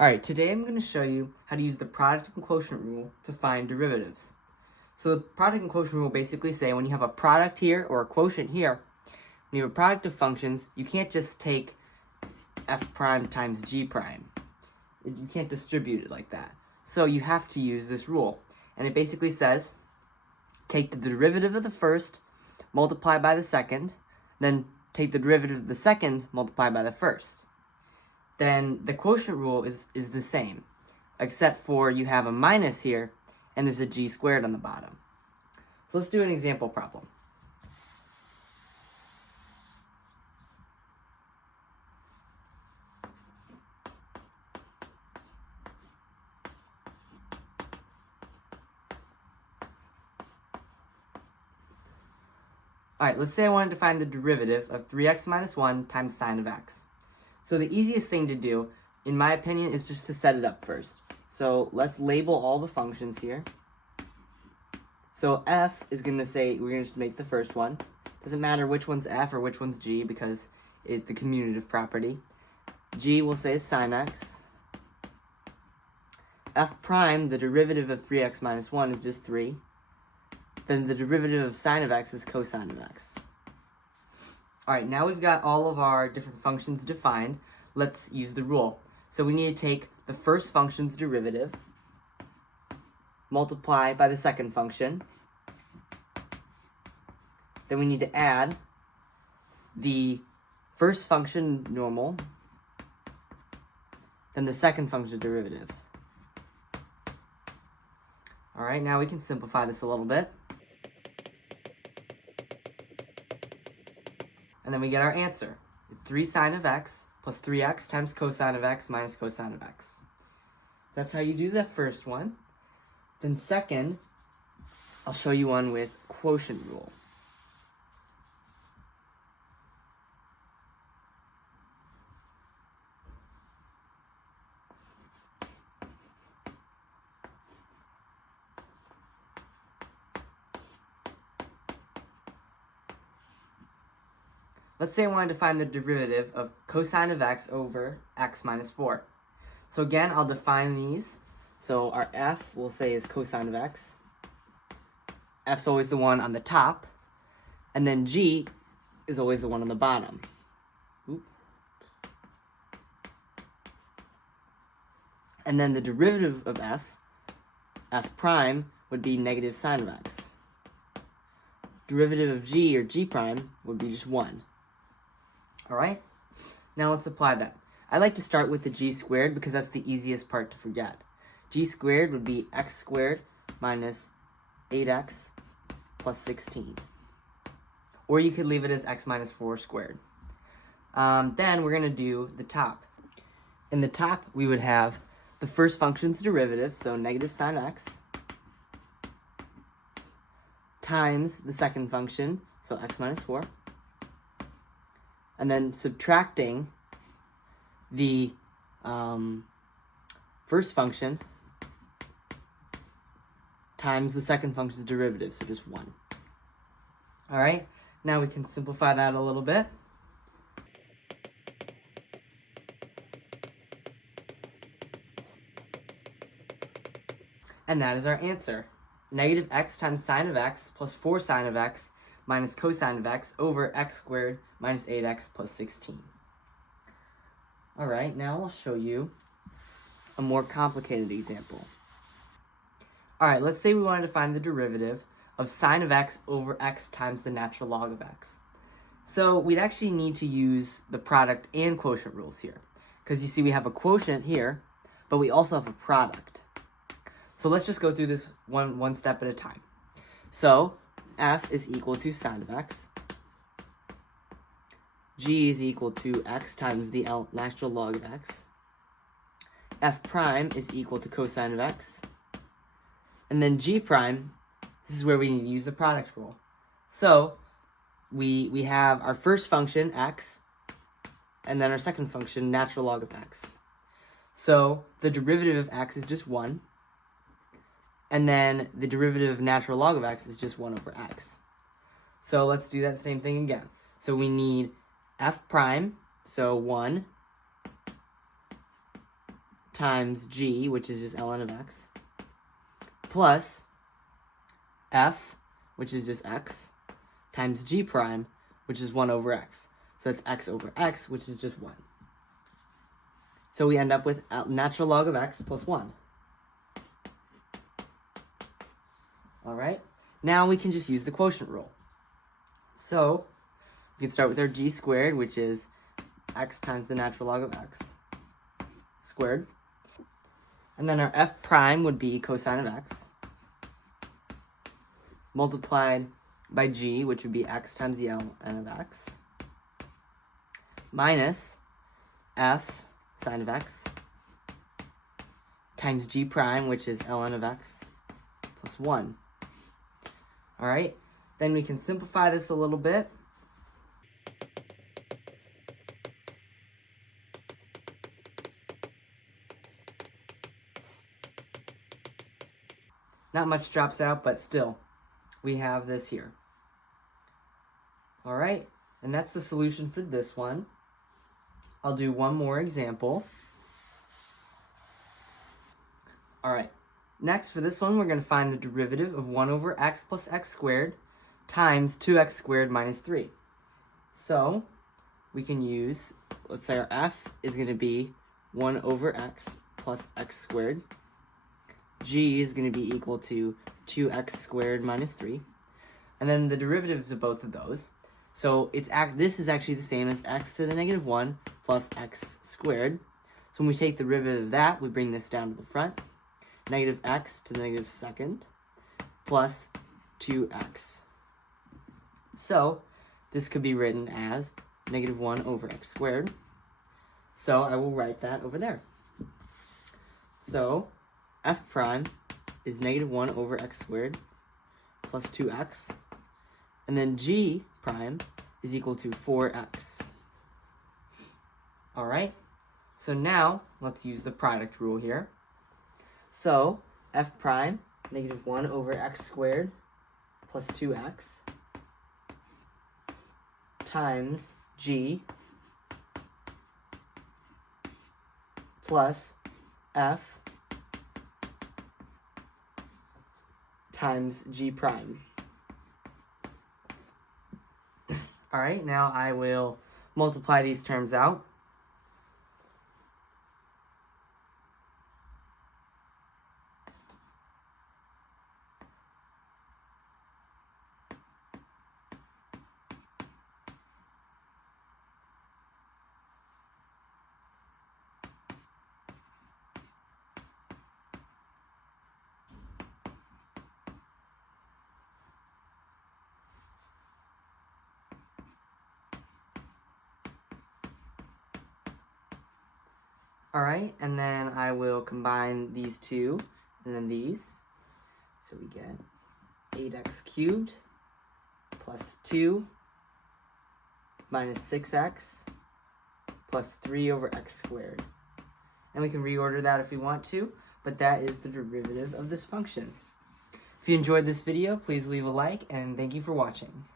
Alright, today I'm going to show you how to use the product and quotient rule to find derivatives. So the product and quotient rule basically say when you have a product here or a quotient here, when you have a product of functions, you can't just take f prime times g prime. You can't distribute it like that. So you have to use this rule. And it basically says, take the derivative of the first, multiply by the second, then take the derivative of the second, multiply by the first. Then the quotient rule is the same, except for you have a minus here, and there's a g squared on the bottom. So let's do an example problem. Alright, let's say I wanted to find the derivative of 3x minus 1 times sine of x. So the easiest thing to do, in my opinion, is just to set it up first. So let's label all the functions here. So f is going to say, we're going to just make the first one. Doesn't matter which one's f or which one's g because it's the commutative property. G we'll say is sine x. F prime, the derivative of 3x minus 1 is just 3. Then the derivative of sine of x is cosine of x. Alright, now we've got all of our different functions defined. Let's use the rule. So we need to take the first function's derivative, multiply by the second function. Then we need to add the first function normal, then the second function derivative. Alright, now we can simplify this a little bit. And then we get our answer. 3 sine of x plus 3x times cosine of x minus cosine of x. That's how you do the first one. Then second, I'll show you one with quotient rule. Let's say I wanted to find the derivative of cosine of x over x minus 4. So again, I'll define these. So our f, we'll say, is cosine of x. F's always the one on the top. And then g is always the one on the bottom. And then the derivative of f prime, would be negative sine of x. Derivative of g, or g prime, would be just 1. Alright, now let's apply that. I like to start with the g squared because that's the easiest part to forget. G squared would be x squared minus 8x plus 16. Or you could leave it as x minus 4 squared. Then we're going to do the top. In the top, we would have the first function's derivative, so negative sine x, times the second function, so x minus 4. And then subtracting the first function times the second function's derivative, so just 1. Alright, now we can simplify that a little bit. And that is our answer. Negative x times sine of x plus 4 sine of x minus cosine of x over x squared minus 8x plus 16. Alright, now I'll show you a more complicated example. Alright, let's say we wanted to find the derivative of sine of x over x times the natural log of x. So we'd actually need to use the product and quotient rules here. Because you see we have a quotient here, but we also have a product. So let's just go through this one step at a time. So f is equal to sine of x. G is equal to x times the natural log of x. F prime is equal to cosine of x. And then g prime, this is where we need to use the product rule. So we have our first function, x, and then our second function, natural log of x. So the derivative of x is just 1. And then the derivative of natural log of x is just 1 over x. So let's do that same thing again. So we need f prime, so 1, times g, which is just ln of x, plus f, which is just x, times g prime, which is 1 over x. So that's x over x, which is just 1. So we end up with natural log of x plus 1. All right? Now we can just use the quotient rule. So we can start with our g squared, which is x times the natural log of x squared. And then our f prime would be cosine of x, multiplied by g, which would be x times the ln of x, minus f sine of x, times g prime, which is ln of x, plus 1. All right, then we can simplify this a little bit. Not much drops out, but still, we have this here. All right, and that's the solution for this one. I'll do one more example. All right, next for this one, we're going to find the derivative of 1 over x plus x squared times 2x squared minus 3. So we can use, let's say our f is going to be 1 over x plus x squared. G is going to be equal to 2x squared minus 3. And then the derivatives of both of those. So this is actually the same as x to the negative 1 plus x squared. So when we take the derivative of that, we bring this down to the front. Negative x to the negative second plus 2x. So this could be written as negative 1 over x squared. So I will write that over there. So f prime is negative 1 over x squared plus 2x. And then g prime is equal to 4x. All right, so now let's use the product rule here. So f prime, negative 1 over x squared plus 2x times g plus f times g prime. All right, now I will multiply these terms out. All right, and then I will combine these two and then these. So we get 8x cubed plus 2 minus 6x plus 3 over x squared. And we can reorder that if we want to, but that is the derivative of this function. If you enjoyed this video, please leave a like, and thank you for watching.